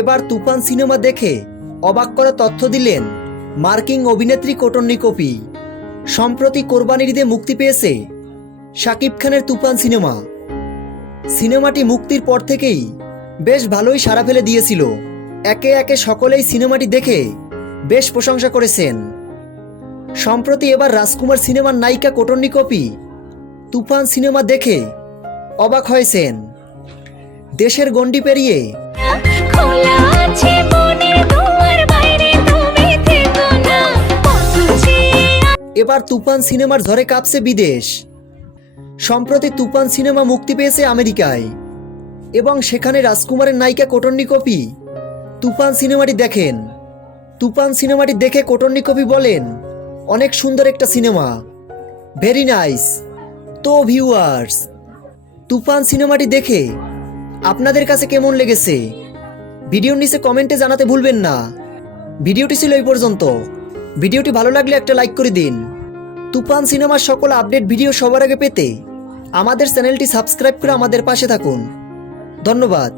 এবার তুফান সিনেমা দেখে অবাক করা তথ্য দিলেন মার্কিং অভিনেত্রী কোটন্নি কপি। সম্প্রতি কোরবানির ঈদে মুক্তি পেয়েছে শাকিব খানের তুফান সিনেমা। সিনেমাটি মুক্তির পর থেকেই বেশ ভালোই সাড়া ফেলে দিয়েছিল। একে একে সকলেই সিনেমাটি দেখে বেশ প্রশংসা করেছেন। সম্প্রতি এবার রাজকুমার সিনেমার নায়িকা কোটন্নি কপি তুফান সিনেমা দেখে অবাক হয়েছেন। দেশের গণ্ডি পেরিয়ে এবার তুফান সিনেমার ঝড়ে কাঁপছে বিদেশ। সম্প্রতি তুফান সিনেমা মুক্তি পেয়েছে আমেরিকায়। এবং সেখানে রাজকুমারের নায়িকা কোটন্নি কপি। তুফান সিনেমাটি দেখেন। তুফান সিনেমাটি দেখে কোটন্নি কপি বলেন, অনেক সুন্দর একটা সিনেমা। ভেরি নাইস তো ভিউয়ার্স তুফান সিনেমাটি দেখে আপনাদের কাছে কেমন লেগেছে? ভিডিওর নিচে কমেন্টে জানাতে ভুলবেন না। ভিডিওটি ছিল এই পর্যন্ত। ভিডিওটি ভালো লাগলে একটা লাইক করে দিন। তুফান সিনেমার সকল আপডেট ভিডিও সবার আগে পেতে আমাদের চ্যানেলটি সাবস্ক্রাইব করে আমাদের পাশে থাকুন। ধন্যবাদ।